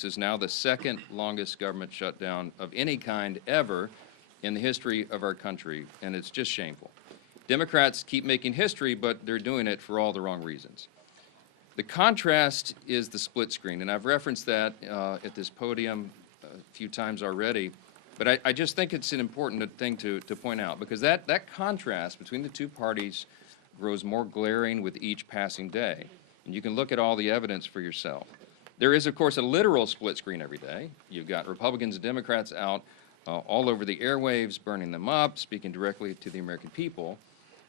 This is now the second longest government shutdown of any kind ever in the history of our country, and it's just shameful. Democrats keep making history, but they're doing it for all the wrong reasons. The contrast is the split screen, and I've referenced that at this podium a few times already, but I just think it's an important thing to point out, because that contrast between the two parties grows more glaring with each passing day, and you can look at all the evidence for yourself. There is, of course, a literal split screen every day. You've got Republicans and Democrats out all over the airwaves, burning them up, speaking directly to the American people.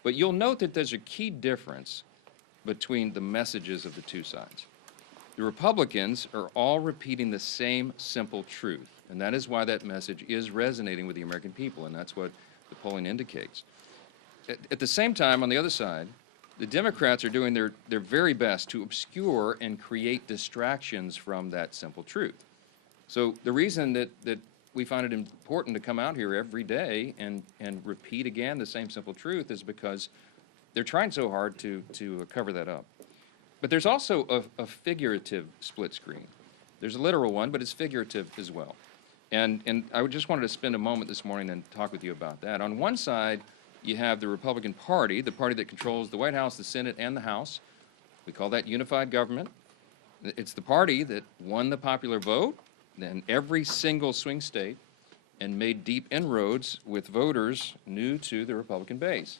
But you'll note that there's a key difference between the messages of the two sides. The Republicans are all repeating the same simple truth, and that is why that message is resonating with the American people, and that's what the polling indicates. At the same time, on the other side, the Democrats are doing their very best to obscure and create distractions from that simple truth. So the reason that we find it important to come out here every day and repeat again the same simple truth is because they're trying so hard to cover that up. But there's also a figurative split screen. There's a literal one, but it's figurative as well. And I just wanted to spend a moment this morning and talk with you about that. On one side, you have the Republican Party, the party that controls the White House, the Senate, and the House. We call that unified government. It's the party that won the popular vote in every single swing state and made deep inroads with voters new to the Republican base.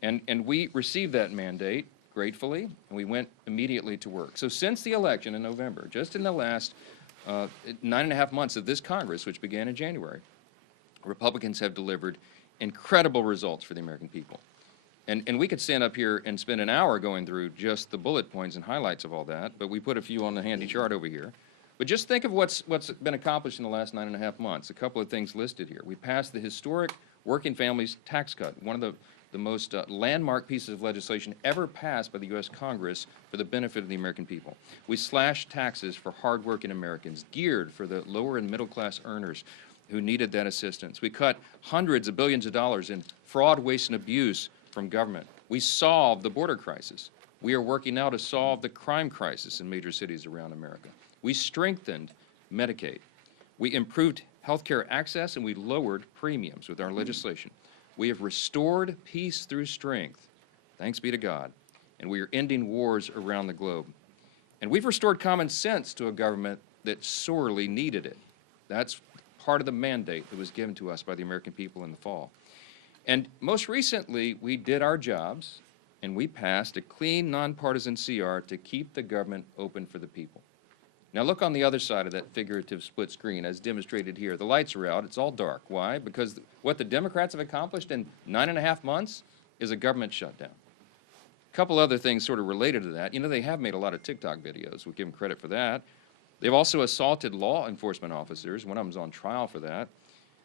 And we received that mandate gratefully, and we went immediately to work. So since the election in November, just in the last 9.5 months of this Congress, which began in January, Republicans have delivered incredible results for the American people. And we could stand up here and spend an hour going through just the bullet points and highlights of all that, but we put a few on the handy chart over here. But just think of what's been accomplished in the last 9.5 months. A couple of things listed here. We passed the historic Working Families Tax Cut, one of the most landmark pieces of legislation ever passed by the U.S. Congress for the benefit of the American people. We slashed taxes for hardworking Americans, geared for the lower and middle class earners who needed that assistance. We cut hundreds of billions of dollars in fraud, waste, and abuse from government. We solved the border crisis. We are working now to solve the crime crisis in major cities around America. We strengthened Medicaid. We improved health care access, and we lowered premiums with our legislation. We have restored peace through strength, thanks be to God, and we are ending wars around the globe. And we've restored common sense to a government that sorely needed it. That's part of the mandate that was given to us by the American people in the fall. And most recently, we did our jobs, and we passed a clean, nonpartisan CR to keep the government open for the people. Now look on the other side of that figurative split screen as demonstrated here. The lights are out. It's all dark. Why? Because what the Democrats have accomplished in 9.5 months is a government shutdown. A couple other things sort of related to that. You know, they have made a lot of TikTok videos. We give them credit for that. They've also assaulted law enforcement officers. One of them's on trial for that.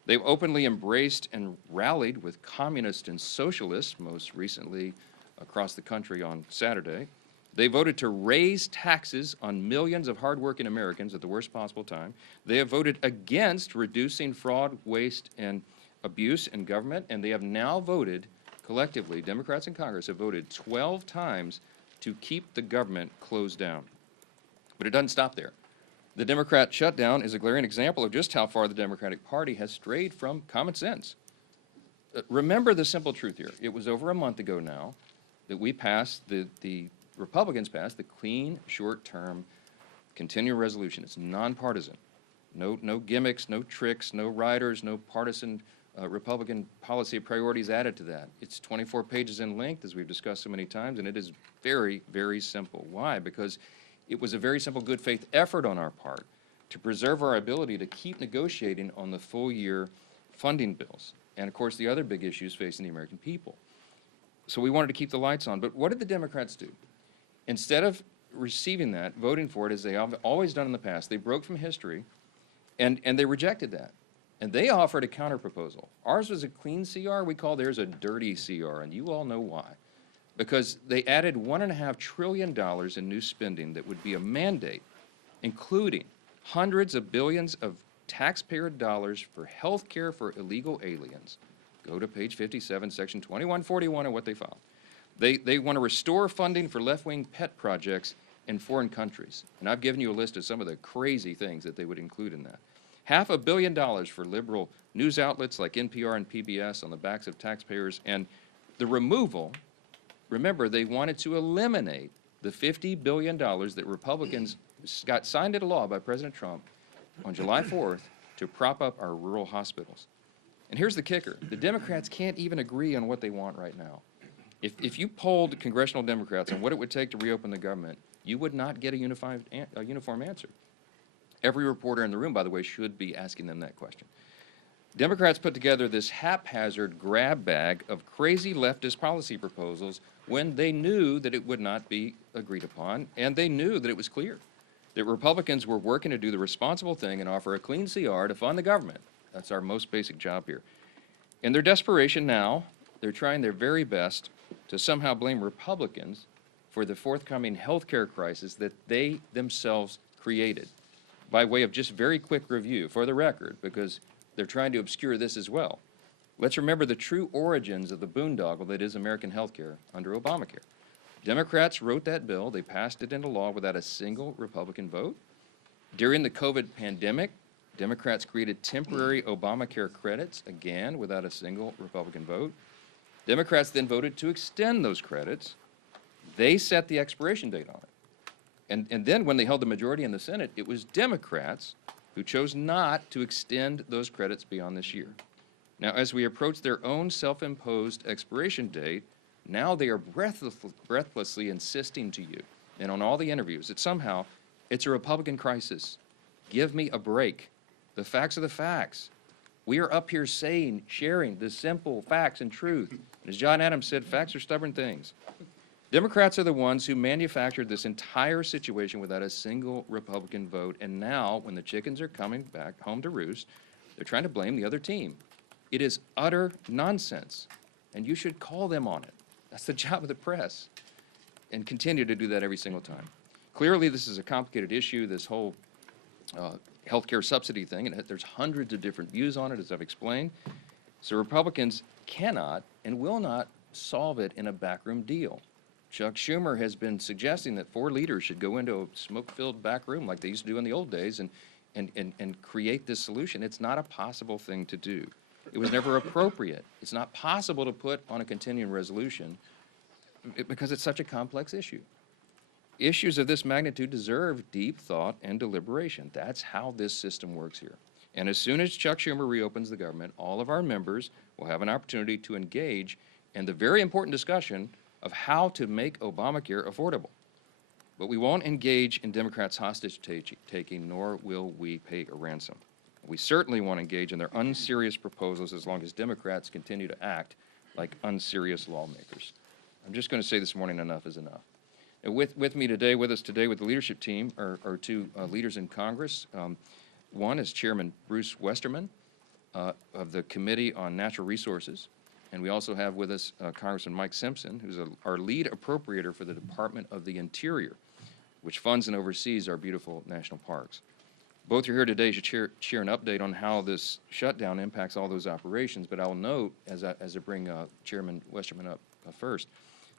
They've openly embraced and rallied with communists and socialists, most recently across the country on Saturday. They voted to raise taxes on millions of hardworking Americans at the worst possible time. They have voted against reducing fraud, waste, and abuse in government, and they have now voted, collectively, Democrats in Congress have voted 12 times to keep the government closed down. But it doesn't stop there. The Democrat shutdown is a glaring example of just how far the Democratic Party has strayed from common sense. Remember the simple truth here. It was over a month ago now that we passed, the Republicans passed the clean, short-term, continuing resolution. It's nonpartisan. No gimmicks, no tricks, no riders, no partisan Republican policy priorities added to that. It's 24 pages in length, as we've discussed so many times, and it is very, very simple. Why? Because it was a very simple good faith effort on our part to preserve our ability to keep negotiating on the full year funding bills and, of course, the other big issues facing the American people. So we wanted to keep the lights on. But what did the Democrats do? Instead of receiving that, voting for it as they have always done in the past, they broke from history and they rejected that. And they offered a counterproposal. Ours was a clean CR. We call theirs a dirty CR, and you all know why. Because they added $1.5 trillion in new spending that would be a mandate, including hundreds of billions of taxpayer dollars for health care for illegal aliens. Go to page 57, section 2141 of what they filed. They want to restore funding for left-wing pet projects in foreign countries. And I've given you a list of some of the crazy things that they would include in that. $500 million for liberal news outlets like NPR and PBS on the backs of taxpayers, and the removal, remember, they wanted to eliminate the $50 billion that Republicans got signed into law by President Trump on July 4th to prop up our rural hospitals. And here's the kicker. The Democrats can't even agree on what they want right now. If you polled congressional Democrats on what it would take to reopen the government, you would not get a uniform answer. Every reporter in the room, by the way, should be asking them that question. Democrats put together this haphazard grab bag of crazy leftist policy proposals when they knew that it would not be agreed upon, and they knew that it was clear that Republicans were working to do the responsible thing and offer a clean CR to fund the government. That's our most basic job here. In their desperation now, they're trying their very best to somehow blame Republicans for the forthcoming health care crisis that they themselves created. By way of just very quick review, for the record, because they're trying to obscure this as well. Let's remember the true origins of the boondoggle that is American health care under Obamacare. Democrats wrote that bill. They passed it into law without a single Republican vote. During the COVID pandemic, Democrats created temporary Obamacare credits, again, without a single Republican vote. Democrats then voted to extend those credits. They set the expiration date on it. And then when they held the majority in the Senate, it was Democrats who chose not to extend those credits beyond this year. Now, as we approach their own self-imposed expiration date, now they are breathlessly insisting to you, and on all the interviews, that somehow it's a Republican crisis. Give me a break. The facts are the facts. We are up here saying, sharing the simple facts and truth. And as John Adams said, facts are stubborn things. Democrats are the ones who manufactured this entire situation without a single Republican vote, and now, when the chickens are coming back home to roost, they're trying to blame the other team. It is utter nonsense, and you should call them on it. That's the job of the press, and continue to do that every single time. Clearly, this is a complicated issue, this whole healthcare subsidy thing, and there's hundreds of different views on it, as I've explained. So Republicans cannot and will not solve it in a backroom deal. Chuck Schumer has been suggesting that 4 leaders should go into a smoke-filled back room like they used to do in the old days and create this solution. It's not a possible thing to do. It was never appropriate. It's not possible to put on a continuing resolution because it's such a complex issue. Issues of this magnitude deserve deep thought and deliberation. That's how this system works here. And as soon as Chuck Schumer reopens the government, all of our members will have an opportunity to engage in the very important discussion of how to make Obamacare affordable. But we won't engage in Democrats' hostage-taking, nor will we pay a ransom. We certainly won't engage in their unserious proposals as long as Democrats continue to act like unserious lawmakers. I'm just going to say this morning, enough is enough. And with us today with the leadership team are 2 leaders in Congress. One is Chairman Bruce Westerman of the Committee on Natural Resources. And we also have with us Congressman Mike Simpson, who's our lead appropriator for the Department of the Interior, which funds and oversees our beautiful national parks. Both are here today to share an update on how this shutdown impacts all those operations, but I'll note, as I bring Chairman Westerman up first,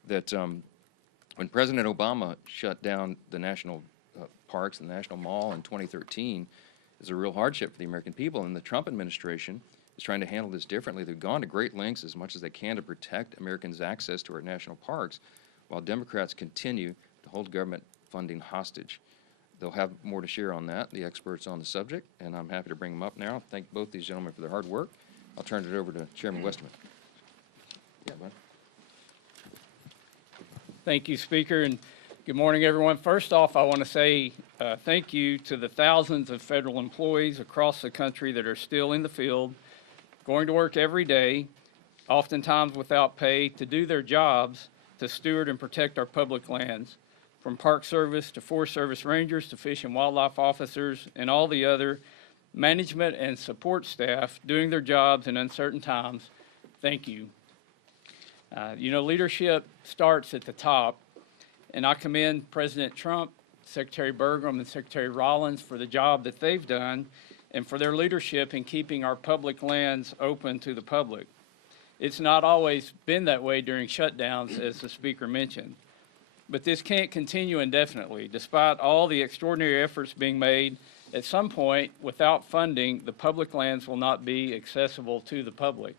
that when President Obama shut down the national parks and the National Mall in 2013, it was a real hardship for the American people, and the Trump administration is trying to handle this differently. They've gone to great lengths as much as they can to protect Americans' access to our national parks, while Democrats continue to hold government funding hostage. They'll have more to share on that, the experts on the subject, and I'm happy to bring them up now. Thank both these gentlemen for their hard work. I'll turn it over to Chairman Westerman. Yeah, bud. Thank you, Speaker, and good morning, everyone. First off, I want to say thank you to the thousands of federal employees across the country that are still in the field, going to work every day, oftentimes without pay, to do their jobs to steward and protect our public lands, from Park Service to Forest Service Rangers to Fish and Wildlife officers and all the other management and support staff doing their jobs in uncertain times. Thank you. Leadership starts at the top, and I commend President Trump, Secretary Burgum, and Secretary Rollins for the job that they've done and for their leadership in keeping our public lands open to the public. It's not always been that way during shutdowns, as the Speaker mentioned. But this can't continue indefinitely. Despite all the extraordinary efforts being made, at some point, without funding, the public lands will not be accessible to the public.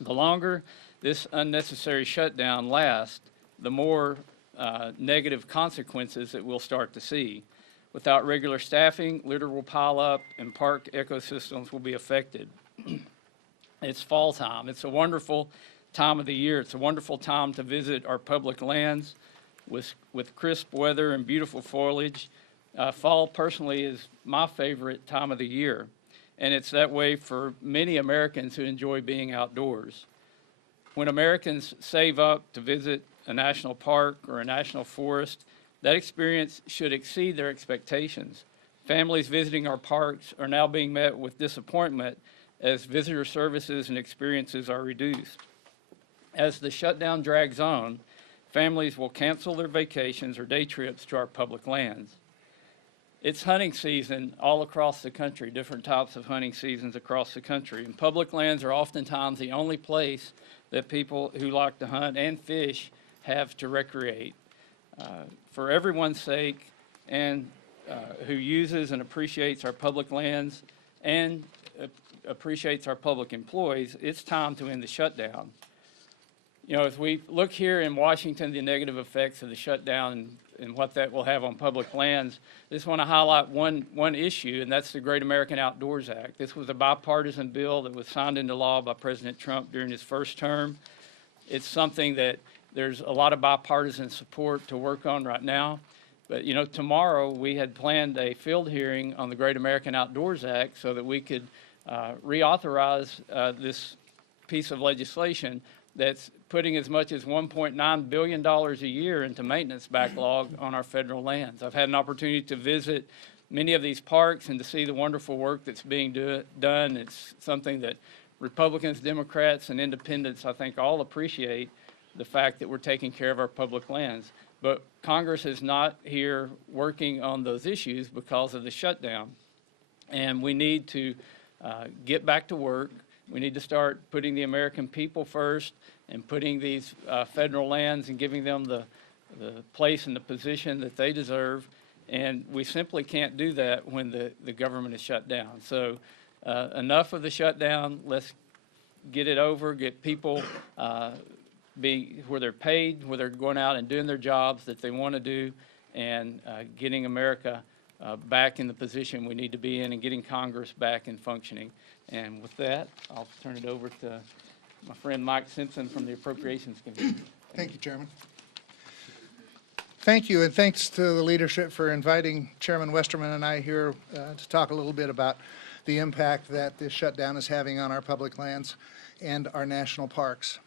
The longer this unnecessary shutdown lasts, the more negative consequences that we'll start to see. Without regular staffing, litter will pile up and park ecosystems will be affected. It's fall time. It's a wonderful time of the year. It's a wonderful time to visit our public lands with crisp weather and beautiful foliage. Fall personally is my favorite time of the year, and it's that way for many Americans who enjoy being outdoors. When Americans save up to visit a national park or a national forest, that experience should exceed their expectations. Families visiting our parks are now being met with disappointment as visitor services and experiences are reduced. As the shutdown drags on, families will cancel their vacations or day trips to our public lands. It's hunting season all across the country, different types of hunting seasons across the country. And public lands are oftentimes the only place that people who like to hunt and fish have to recreate. For everyone's sake, and who uses and appreciates our public lands and appreciates our public employees, it's time to end the shutdown. You know, as we look here in Washington, the negative effects of the shutdown and what that will have on public lands, I just want to highlight one issue, and that's the Great American Outdoors Act. This was a bipartisan bill that was signed into law by President Trump during his first term. It's something that there's a lot of bipartisan support to work on right now. But, you know, tomorrow we had planned a field hearing on the Great American Outdoors Act so that we could reauthorize this piece of legislation that's putting as much as $1.9 billion a year into maintenance backlog on our federal lands. I've had an opportunity to visit many of these parks and to see the wonderful work that's being done. It's something that Republicans, Democrats, and independents, I think, all appreciate the fact that we're taking care of our public lands. But Congress is not here working on those issues because of the shutdown. And we need to get back to work. We need to start putting the American people first and putting these federal lands and giving them the place and the position that they deserve. And we simply can't do that when the government is shut down. So enough of the shutdown. Let's get it over, get people where they're paid, where they're going out and doing their jobs that they want to do, and getting America back in the position we need to be in and getting Congress back and functioning. And with that, I'll turn it over to my friend Mike Simpson from the Appropriations Committee. Thank you, Chairman. Thank you, and thanks to the leadership for inviting Chairman Westerman and I here to talk a little bit about the impact that this shutdown is having on our public lands and our national parks.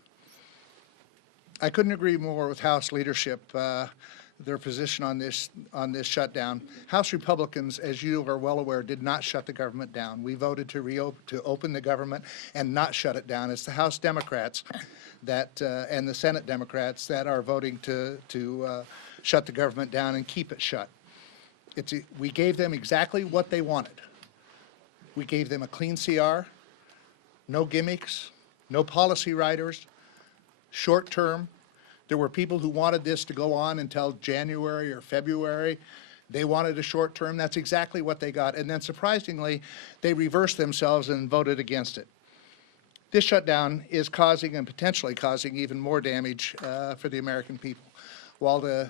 I couldn't agree more with House leadership, their position on this shutdown. House Republicans, as you are well aware, did not shut the government down. We voted to open the government and not shut it down. It's the House Democrats that and the Senate Democrats that are voting to shut the government down and keep it shut. We gave them exactly what they wanted. We gave them a clean CR, no gimmicks, no policy riders, short term. There were people who wanted this to go on until January or February. They wanted a short term. That's exactly what they got. And then surprisingly, they reversed themselves and voted against it. This shutdown is causing and potentially causing even more damage for the American people. While the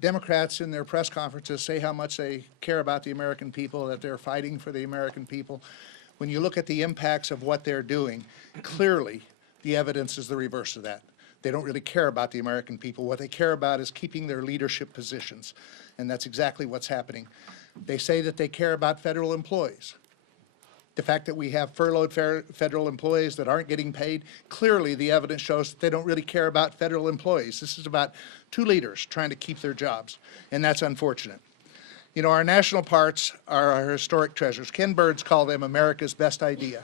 Democrats in their press conferences say how much they care about the American people, that they're fighting for the American people, when you look at the impacts of what they're doing, clearly the evidence is the reverse of that. They don't really care about the American people. What they care about is keeping their leadership positions, and that's exactly what's happening. They say that they care about federal employees. The fact that we have furloughed federal employees that aren't getting paid, clearly the evidence shows that they don't really care about federal employees. This is about two leaders trying to keep their jobs, and that's unfortunate. You know, our national parks are our historic treasures. Ken Burns called them America's best idea.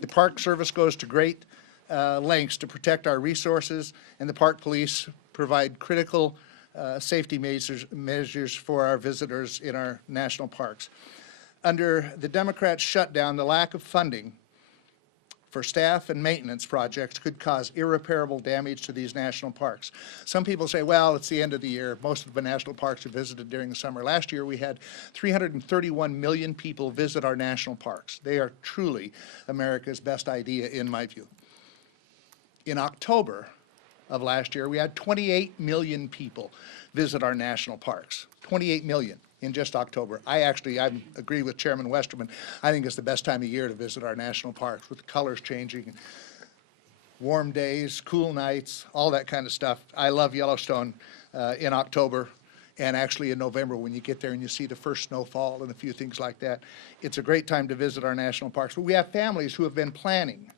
The Park Service goes to great lengths to protect our resources, and the park police provide critical safety measures for our visitors in our national parks. Under the Democrats' shutdown, the lack of funding for staff and maintenance projects could cause irreparable damage to these national parks. Some people say, well, it's the end of the year. Most of the national parks are visited during the summer. Last year, we had 331 million people visit our national parks. They are truly America's best idea, in my view. In October of last year, we had 28 million people visit our national parks. 28 million. In just October. I agree with Chairman Westerman. I think it's the best time of year to visit our national parks with the colors changing, warm days, cool nights, all that kind of stuff. I love Yellowstone in October and actually in November when you get there and you see the first snowfall and a few things like that. It's a great time to visit our national parks. But we have families who have been planning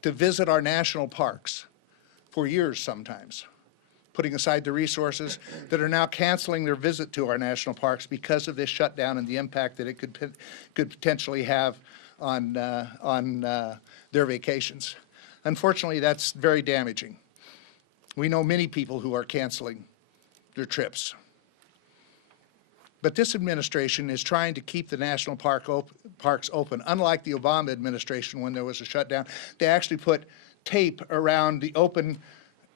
to visit our national parks for years sometimes, putting aside the resources, that are now canceling their visit to our national parks because of this shutdown and the impact that it could potentially have on their vacations. Unfortunately, that's very damaging. We know many people who are canceling their trips. But this administration is trying to keep the national parks open. Unlike the Obama administration when there was a shutdown, they actually put tape around the open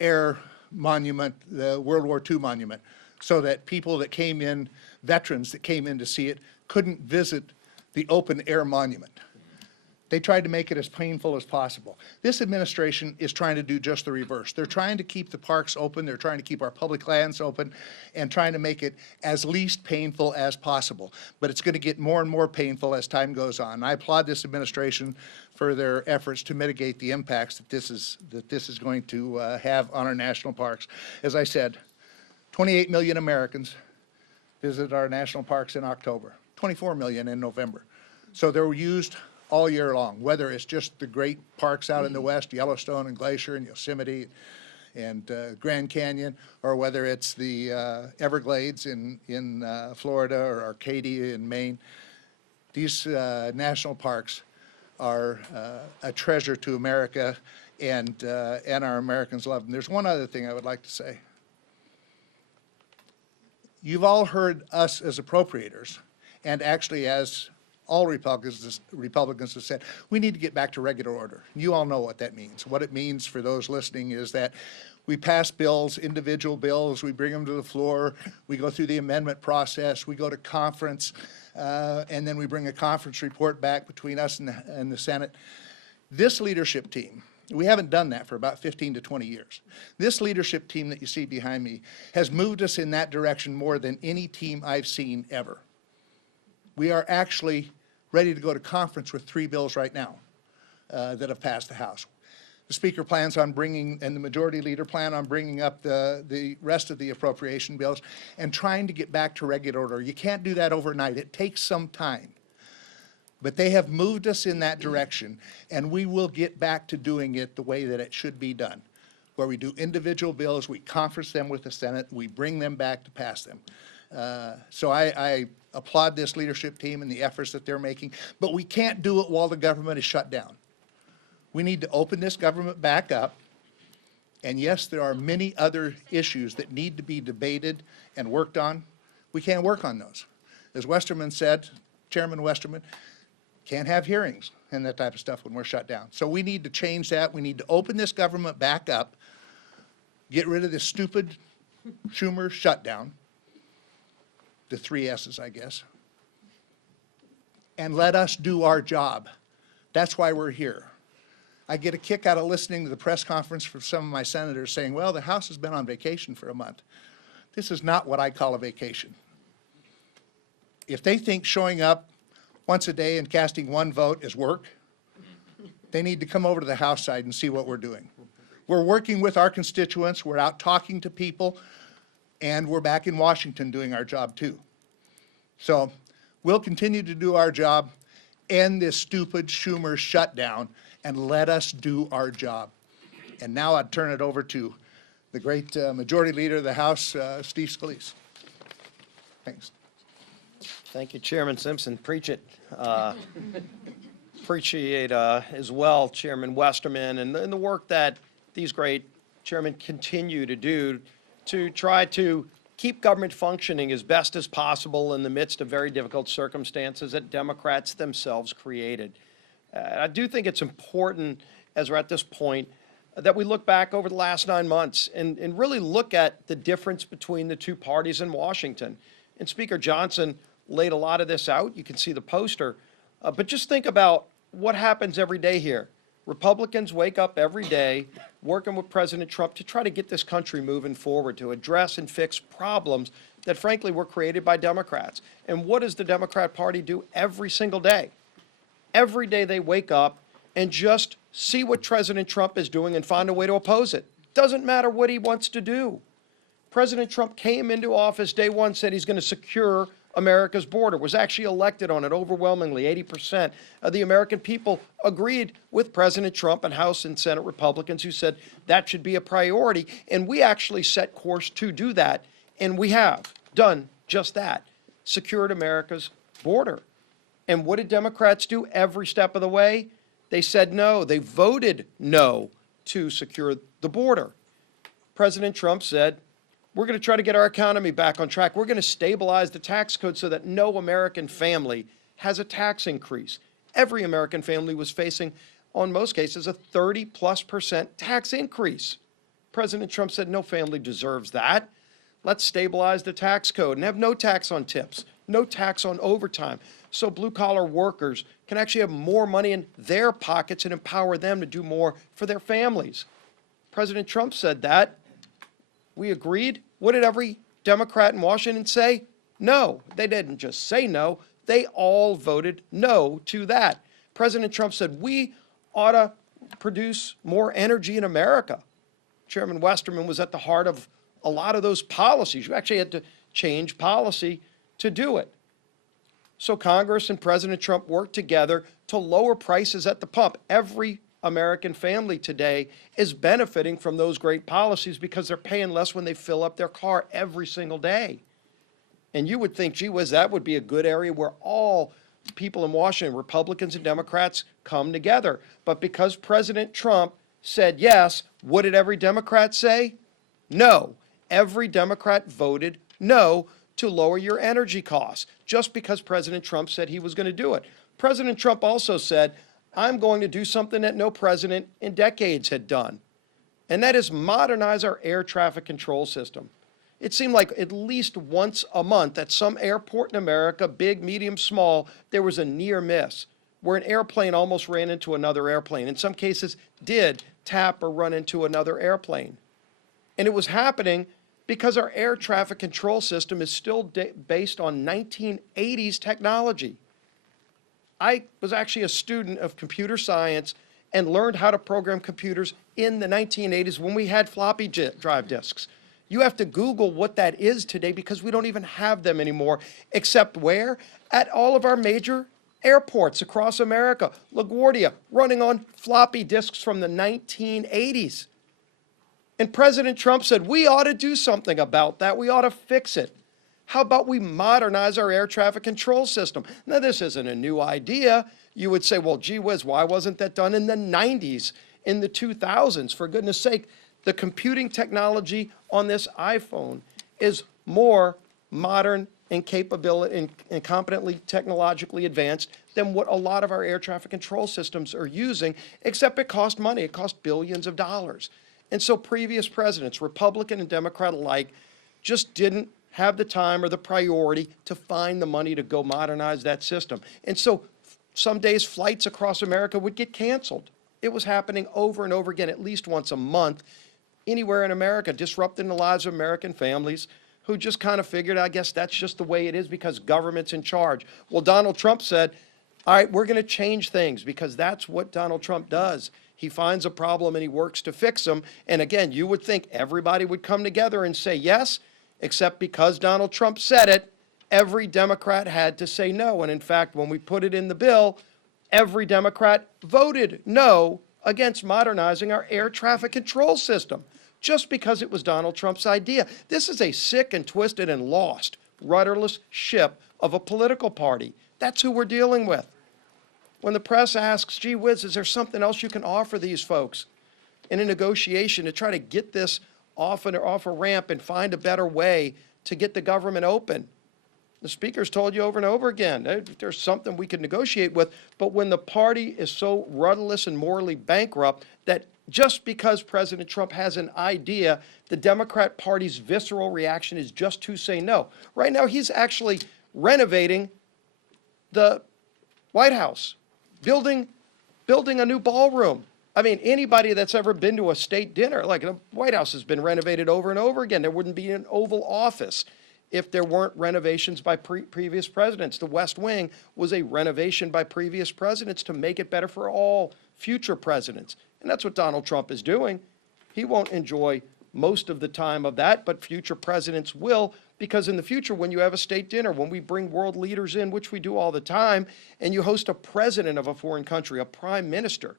air monument, the World War II monument, so that people that came in, veterans that came in to see it, couldn't visit the open air monument. They tried to make it as painful as possible. This administration is trying to do just the reverse. They're trying to keep the parks open, they're trying to keep our public lands open, and trying to make it as least painful as possible. But it's going to get more and more painful as time goes on. I applaud this administration for their efforts to mitigate the impacts that this is going to have on our national parks. As I said, 28 million Americans visited our national parks in October, 24 million in November. So they're used all year long, whether it's just the great parks out in the west, Yellowstone and Glacier and Yosemite and Grand Canyon, or whether it's the Everglades in Florida or Arcadia in Maine. These national parks are a treasure to America, and our Americans love them. There's one other thing I would like to say. You've all heard us as appropriators, and actually as all Republicans have said, we need to get back to regular order. You all know what that means. What it means for those listening is that we pass bills, individual bills, we bring them to the floor, we go through the amendment process, we go to conference, and then we bring a conference report back between us and the Senate. This leadership team, we haven't done that for about 15 to 20 years. This leadership team that you see behind me has moved us in that direction more than any team I've seen ever. We are actually ready to go to conference with 3 bills right now that have passed the House. The Speaker plans on bringing, and the Majority Leader plan on bringing up the rest of the appropriation bills and trying to get back to regular order. You can't do that overnight. It takes some time. But they have moved us in that direction, and we will get back to doing it the way that it should be done, where we do individual bills, we conference them with the Senate, we bring them back to pass them. So I applaud this leadership team and the efforts that they're making, but we can't do it while the government is shut down. We need to open this government back up, and yes, there are many other issues that need to be debated and worked on. We can't work on those. As Westerman said, Chairman Westerman, can't have hearings and that type of stuff when we're shut down. So we need to change that. We need to open this government back up, get rid of this stupid Schumer shutdown, the 3 S's, I guess, and let us do our job. That's why we're here. I get a kick out of listening to the press conference from some of my senators saying, well, the House has been on vacation for a month. This is not what I call a vacation. If they think showing up once a day and casting 1 vote is work, they need to come over to the House side and see what we're doing. We're working with our constituents, we're out talking to people, and we're back in Washington doing our job too. So we'll continue to do our job, end this stupid Schumer shutdown, and let us do our job. And now I'd turn it over to the great Majority Leader of the House, Steve Scalise. Thanks. Thank you, Chairman Simpson. Preach it. Appreciate as well Chairman Westerman and the work that these great chairmen continue to do to try to keep government functioning as best as possible in the midst of very difficult circumstances that Democrats themselves created. I do think it's important, as we're at this point, that we look back over the last 9 months and really look at the difference between the two parties in Washington. And Speaker Johnson laid a lot of this out. You can see the poster. But just think about what happens every day here. Republicans wake up every day working with President Trump to try to get this country moving forward, to address and fix problems that frankly were created by Democrats. And what does the Democrat Party do every single day? Every day they wake up and just see what President Trump is doing and find a way to oppose it. Doesn't matter what he wants to do. President Trump came into office day one, said he's going to secure America's border, was actually elected on it overwhelmingly. 80% of the American people agreed with President Trump and House and Senate Republicans who said that should be a priority. And we actually set course to do that. And we have done just that, secured America's border. And what did Democrats do every step of the way? They said no. They voted no to secure the border. President Trump said, we're going to try to get our economy back on track. We're going to stabilize the tax code so that no American family has a tax increase. Every American family was facing, on most cases, a 30+% tax increase. President Trump said no family deserves that. Let's stabilize the tax code and have no tax on tips, no tax on overtime, so blue-collar workers can actually have more money in their pockets and empower them to do more for their families. President Trump said that. We agreed. What did every Democrat in Washington say? No. They didn't just say no. They all voted no to that. President Trump said we ought to produce more energy in America. Chairman Westerman was at the heart of a lot of those policies. You actually had to change policy to do it. So Congress and President Trump worked together to lower prices at the pump. Every American family today is benefiting from those great policies because they're paying less when they fill up their car every single day. And you would think, gee whiz, that would be a good area where all people in Washington, Republicans and Democrats, come together. But because President Trump said yes, what did every Democrat say? No. Every Democrat voted no to lower your energy costs, just because President Trump said he was going to do it. President Trump also said, I'm going to do something that no president in decades had done, and that is modernize our air traffic control system. It seemed like at least once a month at some airport in America, big, medium, small, there was a near miss where an airplane almost ran into another airplane. In some cases, did tap or run into another airplane. And it was happening because our air traffic control system is still based on 1980s technology. I was actually a student of computer science and learned how to program computers in the 1980s when we had floppy drive disks. You have to Google what that is today because we don't even have them anymore, except where? At all of our major airports across America. LaGuardia running on floppy disks from the 1980s. And President Trump said, we ought to do something about that. We ought to fix it. How about we modernize our air traffic control system? Now, this isn't a new idea. You would say, well, gee whiz, why wasn't that done in the 90s, in the 2000s? For goodness sake, the computing technology on this iPhone is more modern and capability and competently technologically advanced than what a lot of our air traffic control systems are using, except it costs money. It costs billions of dollars. And so previous presidents, Republican and Democrat alike, just didn't have the time or the priority to find the money to go modernize that system. And so some days flights across America would get canceled. It was happening over and over again, at least once a month, anywhere in America, disrupting the lives of American families who just kind of figured, I guess that's just the way it is because government's in charge. Well, Donald Trump said, all right, we're going to change things because that's what Donald Trump does. He finds a problem and he works to fix them. And again, you would think everybody would come together and say yes, except because Donald Trump said it, every Democrat had to say no. And in fact, when we put it in the bill, every Democrat voted no against modernizing our air traffic control system, just because it was Donald Trump's idea. This is a sick and twisted and lost, rudderless ship of a political party. That's who we're dealing with. When the press asks, gee whiz, is there something else you can offer these folks in a negotiation to try to get this off a ramp and find a better way to get the government open? The Speaker's told you over and over again, there's something we could negotiate with, but when the party is so rudderless and morally bankrupt that just because President Trump has an idea, the Democrat Party's visceral reaction is just to say no. Right now, he's actually renovating the White House, building a new ballroom. I mean, anybody that's ever been to a state dinner, like the White House has been renovated over and over again. There wouldn't be an Oval Office if there weren't renovations by previous presidents. The West Wing was a renovation by previous presidents to make it better for all future presidents. And that's what Donald Trump is doing. He won't enjoy most of the time of that, but future presidents will, because in the future, when you have a state dinner, when we bring world leaders in, which we do all the time, and you host a president of a foreign country, a prime minister.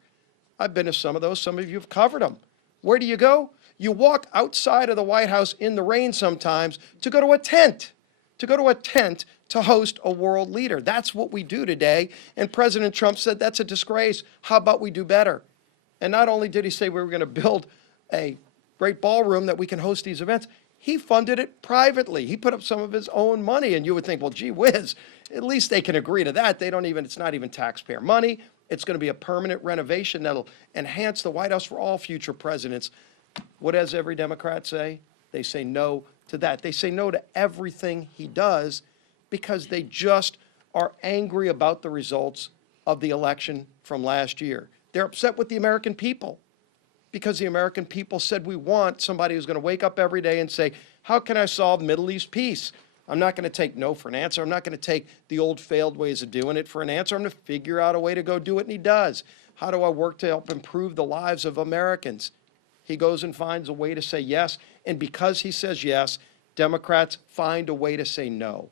I've been to some of those. Some of you have covered them. Where do you go? You walk outside of the White House in the rain sometimes to go to a tent, to host a world leader. That's what we do today. And President Trump said that's a disgrace. How about we do better? And not only did he say we were going to build a great ballroom that we can host these events, he funded it privately. He put up some of his own money. And you would think, well, gee whiz, at least they can agree to that. It's not even taxpayer money. It's going to be a permanent renovation that'll enhance the White House for all future presidents. What does every Democrat say? They say no to that. They say no to everything he does because they just are angry about the results of the election from last year. They're upset with the American people because the American people said we want somebody who's going to wake up every day and say, how can I solve Middle East peace? I'm not going to take no for an answer. I'm not going to take the old failed ways of doing it for an answer. I'm going to figure out a way to go do it, and he does. How do I work to help improve the lives of Americans? He goes and finds a way to say yes, and because he says yes, Democrats find a way to say no.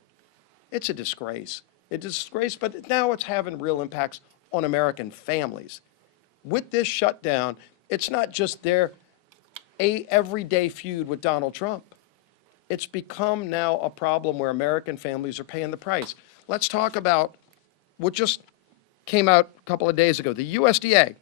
It's a disgrace. It's a disgrace, but now it's having real impacts on American families. With this shutdown, it's not just their everyday feud with Donald Trump. It's become now a problem where American families are paying the price. Let's talk about what just came out a couple of days ago. The USDA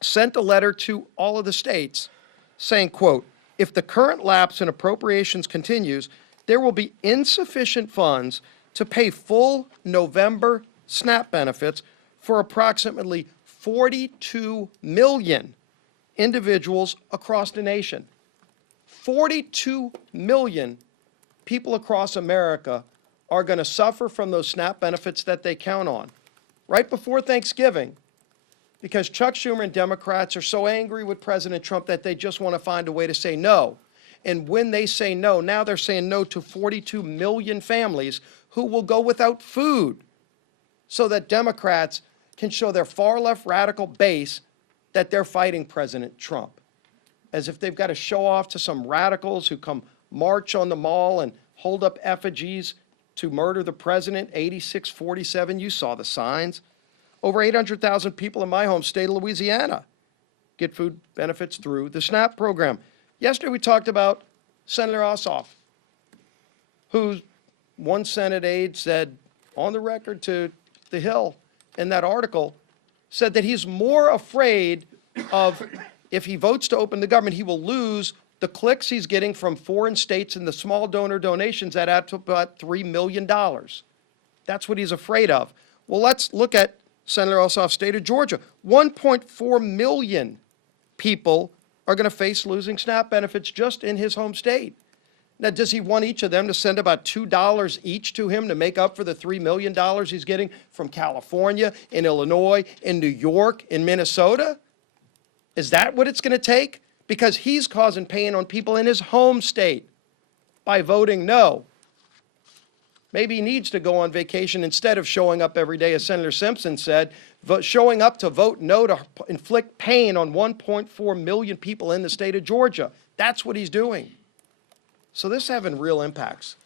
sent a letter to all of the states saying, quote, if the current lapse in appropriations continues, there will be insufficient funds to pay full November SNAP benefits for approximately 42 million individuals across the nation. 42 million people across America are going to suffer from those SNAP benefits that they count on. Right before Thanksgiving, because Chuck Schumer and Democrats are so angry with President Trump that they just want to find a way to say no. And when they say no, now they're saying no to 42 million families who will go without food so that Democrats can show their far-left radical base that they're fighting President Trump. As if they've got to show off to some radicals who come march on the mall and hold up effigies to murder the president, 8647, you saw the signs. Over 800,000 people in my home state of Louisiana get food benefits through the SNAP program. Yesterday we talked about Senator Ossoff, who one Senate aide said on the record to The Hill in that article, said that he's more afraid of if he votes to open the government, he will lose the clicks he's getting from foreign states and the small donor donations that add to about $3 million. That's what he's afraid of. Well, let's look at Senator Ossoff's state of Georgia. 1.4 million people are going to face losing SNAP benefits just in his home state. Now, does he want each of them to send about $2 each to him to make up for the $3 million he's getting from California, in Illinois, in New York, in Minnesota? Is that what it's going to take? Because he's causing pain on people in his home state by voting no. Maybe he needs to go on vacation instead of showing up every day, as Senator Simpson said, showing up to vote no to inflict pain on 1.4 million people in the state of Georgia. That's what he's doing. So this is having real impacts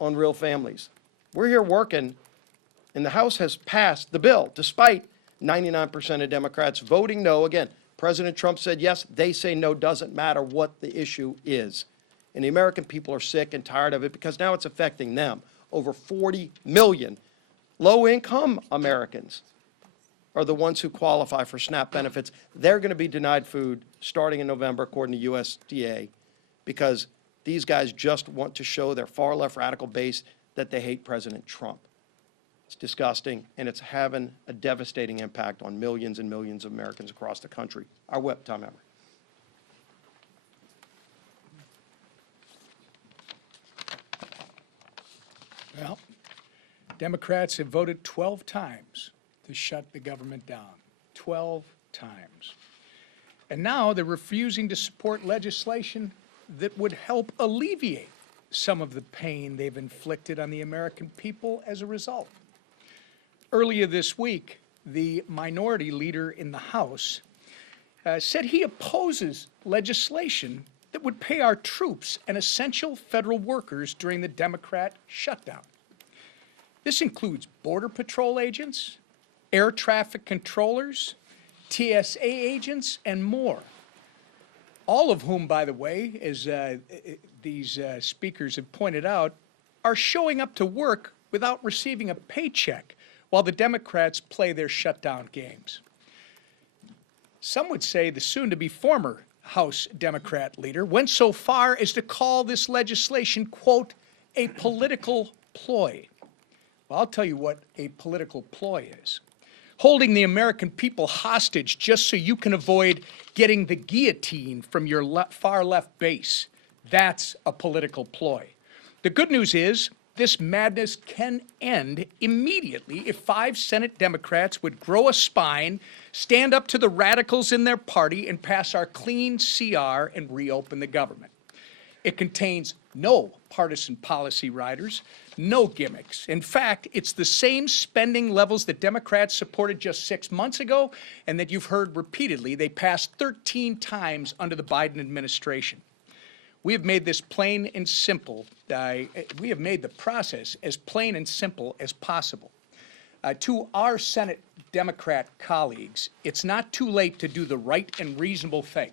on real families. We're here working, and the House has passed the bill, despite 99% of Democrats voting no. Again, President Trump said yes, they say no, doesn't matter what the issue is. And the American people are sick and tired of it because now it's affecting them. Over 40 million low-income Americans are the ones who qualify for SNAP benefits. They're going to be denied food starting in November, according to USDA, because these guys just want to show their far-left radical base that they hate President Trump. It's disgusting, and it's having a devastating impact on millions and millions of Americans across the country. Our whip, Tom Emory. Well, Democrats have voted 12 times to shut the government down. 12 times. And now they're refusing to support legislation that would help alleviate some of the pain they've inflicted on the American people as a result. Earlier this week, the minority leader in the House said he opposes legislation that would pay our troops and essential federal workers during the Democrat shutdown. This includes Border Patrol agents, air traffic controllers, TSA agents, and more. All of whom, by the way, as these speakers have pointed out, are showing up to work without receiving a paycheck while the Democrats play their shutdown games. Some would say the soon-to-be former House Democrat leader went so far as to call this legislation, quote, a political ploy. Well, I'll tell you what a political ploy is. Holding the American people hostage just so you can avoid getting the guillotine from your far left base. That's a political ploy. The good news is this madness can end immediately if 5 Senate Democrats would grow a spine, stand up to the radicals in their party, and pass our clean CR and reopen the government. It contains no partisan policy riders, no gimmicks. In fact, it's the same spending levels that Democrats supported just 6 months ago and that you've heard repeatedly they passed 13 times under the Biden administration. We have made this plain and simple. We have made the process as plain and simple as possible. To our Senate Democrat colleagues, it's not too late to do the right and reasonable thing.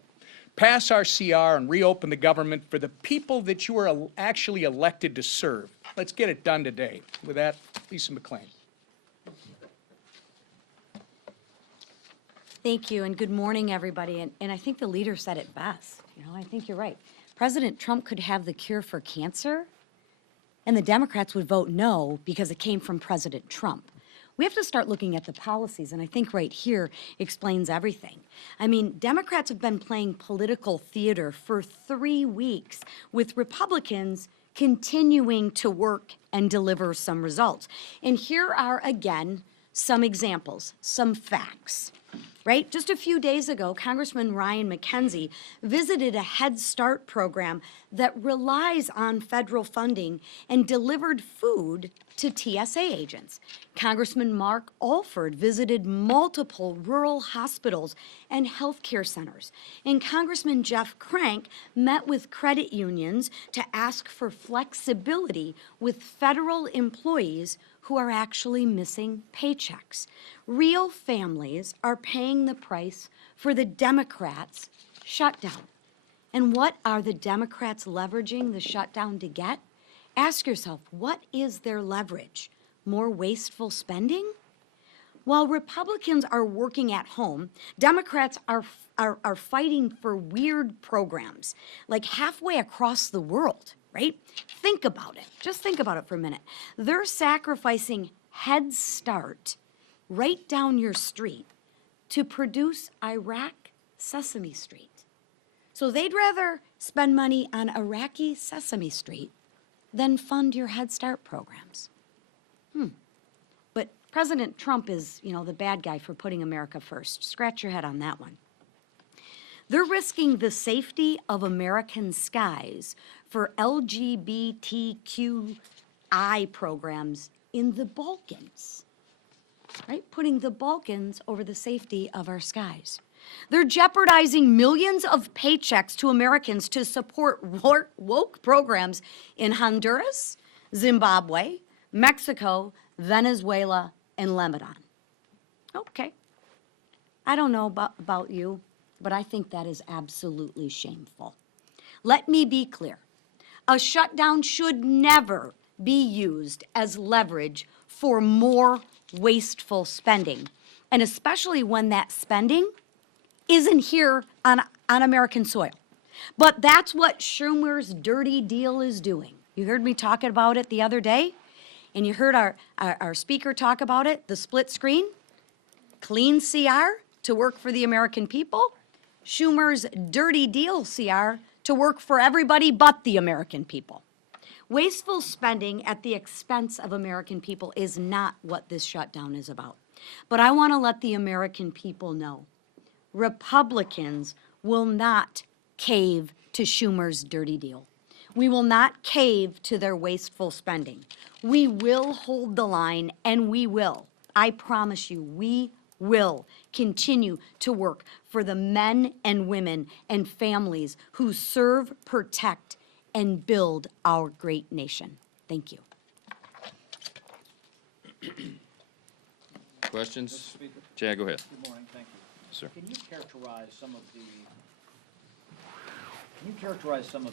Pass our CR and reopen the government for the people that you are actually elected to serve. Let's get it done today. With that, Lisa McClain. Thank you, and good morning, everybody. And I think the leader said it best. I think you're right. President Trump could have the cure for cancer, and the Democrats would vote no because it came from President Trump. We have to start looking at the policies, and I think right here explains everything. I mean, Democrats have been playing political theater for 3 weeks with Republicans continuing to work and deliver some results. And here are, again, some examples, some facts. Right? Just a few days ago, Congressman Ryan McKenzie visited a Head Start program that relies on federal funding and delivered food to TSA agents. Congressman Mark Alford visited multiple rural hospitals and healthcare centers. And Congressman Jeff Crank met with credit unions to ask for flexibility with federal employees who are actually missing paychecks. Real families are paying the price for the Democrats' shutdown. And what are the Democrats leveraging the shutdown to get? Ask yourself, what is their leverage? More wasteful spending? While Republicans are working at home, Democrats are fighting for weird programs, like halfway across the world. Right? Think about it. Just think about it for a minute. They're sacrificing Head Start right down your street to produce Iraq Sesame Street. So they'd rather spend money on Iraqi Sesame Street than fund your Head Start programs. But President Trump is, the bad guy for putting America first. Scratch your head on that one. They're risking the safety of American skies for LGBTQI programs in the Balkans, right? Putting the Balkans over the safety of our skies. They're jeopardizing millions of paychecks to Americans to support woke programs in Honduras, Zimbabwe, Mexico, Venezuela, and Lebanon. Okay. I don't know about you, but I think that is absolutely shameful. Let me be clear. A shutdown should never be used as leverage for more wasteful spending, and especially when that spending isn't here on American soil. But that's what Schumer's dirty deal is doing. You heard me talking about it the other day. And you heard our speaker talk about it, the split screen, clean CR to work for the American people, Schumer's dirty deal CR to work for everybody but the American people. Wasteful spending at the expense of American people is not what this shutdown is about. But I want to let the American people know, Republicans will not cave to Schumer's dirty deal. We will not cave to their wasteful spending. We will hold the line, and we will. I promise you, we will continue to work for the men and women and families who serve, protect, and build our great nation. Thank you. Questions? Chad, go ahead. Good morning, thank you. Sir. Can you characterize some of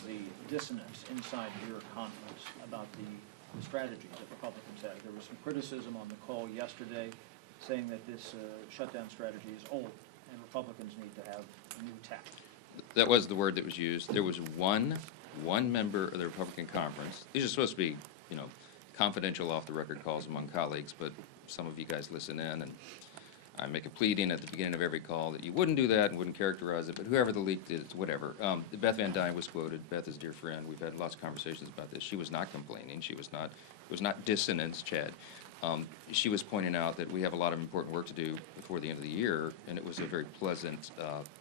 the dissonance inside your conference about the strategies that Republicans have? There was some criticism on the call yesterday saying that this shutdown strategy is old and Republicans need to have a new tack. That was the word that was used. There was one member of the Republican conference. These are supposed to be, confidential off-the-record calls among colleagues, but some of you guys listen in, and I make a pleading at the beginning of every call that you wouldn't do that and wouldn't characterize it, but whoever the leak is, whatever. Beth Van Dyne was quoted. Beth is a dear friend. We've had lots of conversations about this. She was not complaining. It was not dissonance, Chad. She was pointing out that we have a lot of important work to do before the end of the year, and it was a very pleasant,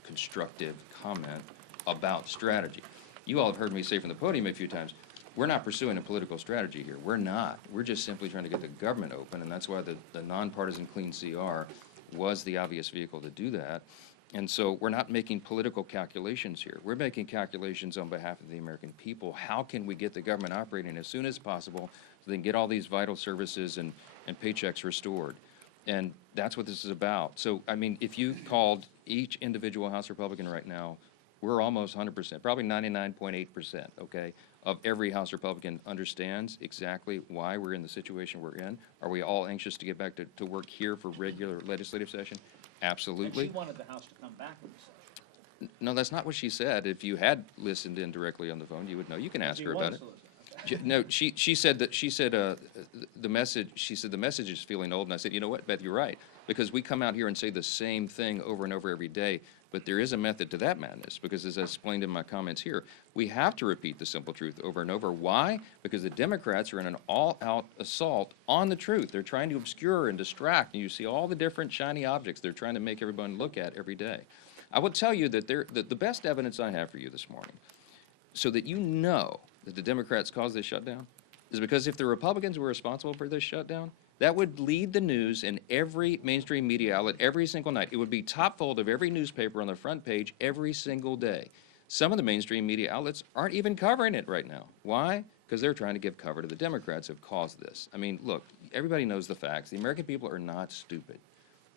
constructive comment about strategy. You all have heard me say from the podium a few times, we're not pursuing a political strategy here. We're not. We're just simply trying to get the government open, and that's why the nonpartisan clean CR was the obvious vehicle to do that. And so we're not making political calculations here. We're making calculations on behalf of the American people. How can we get the government operating as soon as possible so they can get all these vital services and paychecks restored? And that's what this is about. So, I mean, if you called each individual House Republican right now, we're almost 100%, probably 99.8%, okay, of every House Republican understands exactly why we're in the situation we're in. Are we all anxious to get back to work here for regular legislative session? Absolutely. And she wanted the House to come back with the session. No, that's not what she said. If you had listened in directly on the phone, you would know. You can ask her about it. No, she said the message is feeling old, and I said, you know what, Beth, you're right, because we come out here and say the same thing over and over every day, but there is a method to that madness, because as I explained in my comments here, we have to repeat the simple truth over and over. Why? Because the Democrats are in an all-out assault on the truth. They're trying to obscure and distract, and you see all the different shiny objects they're trying to make everyone look at every day. I will tell you that the best evidence I have for you this morning, so that you know that the Democrats caused this shutdown, is because if the Republicans were responsible for this shutdown, that would lead the news in every mainstream media outlet every single night. It would be top fold of every newspaper on the front page every single day. Some of the mainstream media outlets aren't even covering it right now. Why? Because they're trying to give cover to the Democrats who have caused this. I mean, look, everybody knows the facts. The American people are not stupid.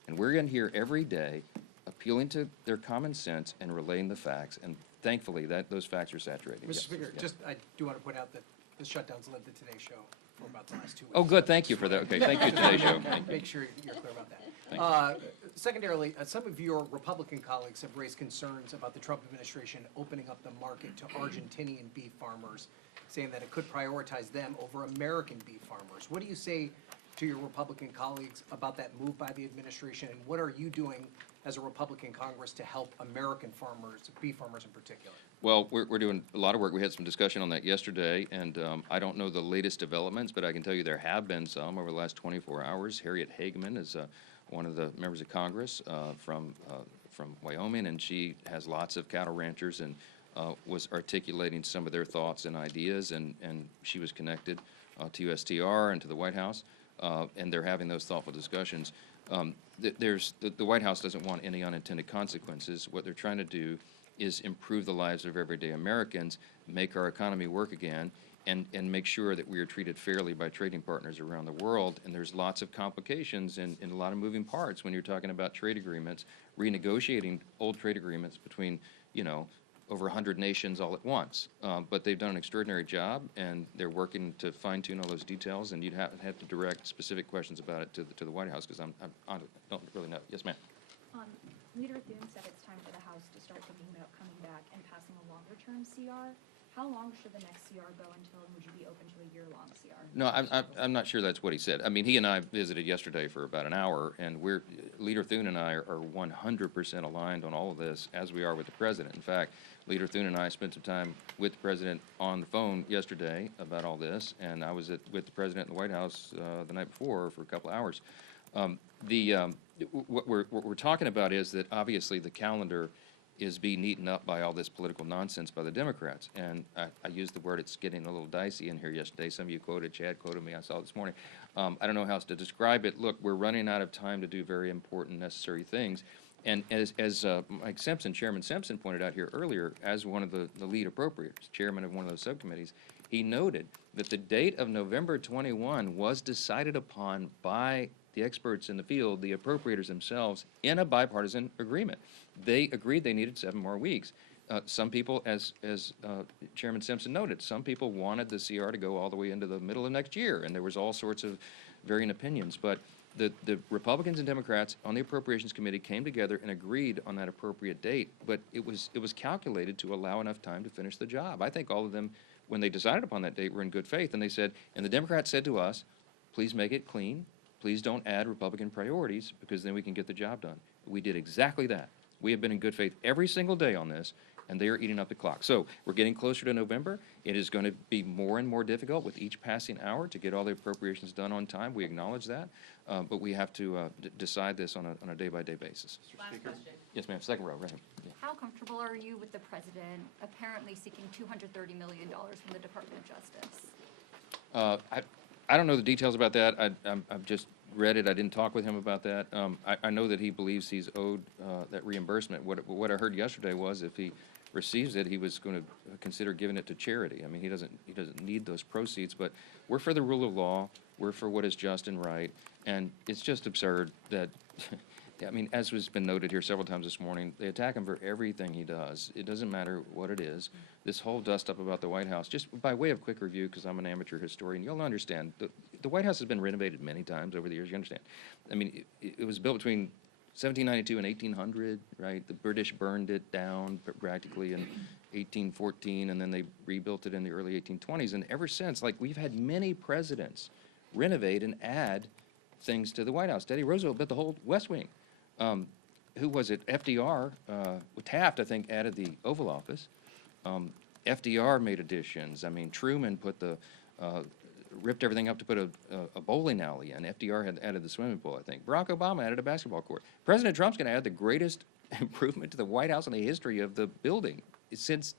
And we're in here every day appealing to their common sense and relaying the facts. And thankfully, those facts are saturated. Mr. Yes. Speaker, Yes. I do want to point out that the shutdown's led the Today Show for about the last 2 weeks. Oh, good, thank you for that. Okay, thank you, Today Show. Thank you. Make sure you're clear about Thank that. Secondarily, some of your Republican colleagues have raised concerns about the Trump administration opening up the market to Argentinian beef farmers, saying that it could prioritize them over American beef farmers. What do you say to your Republican colleagues about that move by the administration, and what are you doing as a Republican Congress to help American farmers, beef farmers in particular? Well, we're doing a lot of work. We had some discussion on that yesterday, and I don't know the latest developments, but I can tell you there have been some over the last 24 hours. Harriet Hageman is one of the members of Congress from Wyoming, and she has lots of cattle ranchers and was articulating some of their thoughts and ideas, and she was connected to USTR and to the White House, and they're having those thoughtful discussions. The White House doesn't want any unintended consequences. What they're trying to do is improve the lives of everyday Americans, make our economy work again, and make sure that we are treated fairly by trading partners around the world. And there's lots of complications and a lot of moving parts when you're talking about trade agreements, renegotiating old trade agreements between, over 100 nations all at once. But they've done an extraordinary job, and they're working to fine-tune all those details, and you'd have to direct specific questions about it to the White House, because I don't really know. Yes, ma'am. Leader Thune said it's time for the House to start thinking about coming back and passing a longer-term CR. How long should the next CR go until, and would you be open to a year-long CR? No, I'm not sure that's what he said. I mean, he and I visited yesterday for about an hour, and Leader Thune and I are 100% aligned on all of this, as we are with the president. In fact, Leader Thune and I spent some time with the president on the phone yesterday about all this, and I was with the president in the White House the night before for a couple of hours. What we're talking about is that obviously the calendar is being eaten up by all this political nonsense by the Democrats. And I used the word, it's getting a little dicey in here yesterday. Some of you quoted, Chad quoted me, I saw it this morning. I don't know how else to describe it. Look, we're running out of time to do very important, necessary things. And as Mike Simpson, Chairman Simpson pointed out here earlier, as one of the lead appropriators, chairman of one of those subcommittees, he noted that the date of November 21 was decided upon by the experts in the field, the appropriators themselves, in a bipartisan agreement. They agreed they needed 7 more weeks. Some people, as Chairman Simpson noted, some people wanted the CR to go all the way into the middle of next year, and there was all sorts of varying opinions. But the Republicans and Democrats on the Appropriations Committee came together and agreed on that appropriate date, but it was calculated to allow enough time to finish the job. I think all of them, when they decided upon that date, were in good faith, and they said, and the Democrats said to us, please make it clean. Please don't add Republican priorities, because then we can get the job done. We did exactly that. We have been in good faith every single day on this, and they are eating up the clock. So we're getting closer to November. It is going to be more and more difficult with each passing hour to get all the appropriations done on time. We acknowledge that, but we have to decide this on a day-by-day basis. Last question. Yes, ma'am. Second row, right here. Yeah. How comfortable are you with the president apparently seeking $230 million from the Department of Justice? I don't know the details about that. I've just read it. I didn't talk with him about that. I know that he believes he's owed that reimbursement. What I heard yesterday was if he receives it, he was going to consider giving it to charity. I mean, he doesn't need those proceeds, but we're for the rule of law. We're for what is just and right. And it's just absurd that, I mean, as has been noted here several times this morning, they attack him for everything he does. It doesn't matter what it is. This whole dust-up about the White House, just by way of quick review, because I'm an amateur historian, you'll understand, the White House has been renovated many times over the years, you understand. I mean, it was built between 1792 and 1800, right? The British burned it down practically in 1814, and then they rebuilt it in the early 1820s. And ever since, like, we've had many presidents renovate and add things to the White House. Teddy Roosevelt built the whole West Wing. Who was it? FDR, Taft, I think, added the Oval Office. FDR made additions. I mean, Truman put ripped everything up to put a bowling alley in. FDR had added the swimming pool, I think. Barack Obama added a basketball court. President Trump's going to add the greatest improvement to the White House in the history of the building since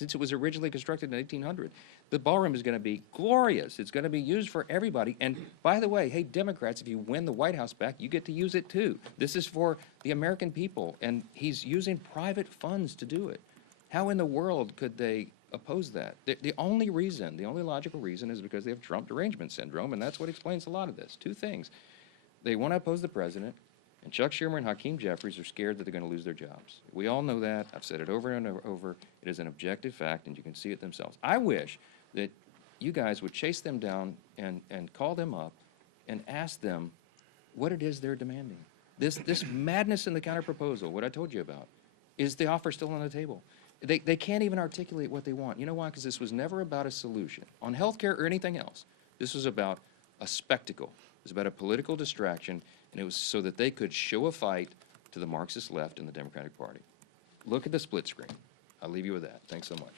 it was originally constructed in 1800. The ballroom is going to be glorious. It's going to be used for everybody. And by the way, hey, Democrats, if you win the White House back, you get to use it too. This is for the American people, and he's using private funds to do it. How in the world could they oppose that? The only reason, the only logical reason is because they have Trump derangement syndrome, and that's what explains a lot of this. 2 things. They want to oppose the president, and Chuck Schumer and Hakeem Jeffries are scared that they're going to lose their jobs. We all know that. I've said it over and over. It is an objective fact, and you can see it themselves. I wish that you guys would chase them down and call them up and ask them what it is they're demanding. This madness in the counterproposal, what I told you about, is the offer still on the table? They can't even articulate what they want. You know why? Because this was never about a solution on health care or anything else. This was about a spectacle. It was about a political distraction, and it was so that they could show a fight to the Marxist left in the Democratic Party. Look at the split screen. I'll leave you with that. Thanks so much.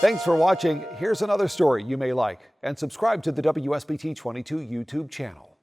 Thanks for watching. Here's another story you may like, and subscribe to the WSBT 22 YouTube channel.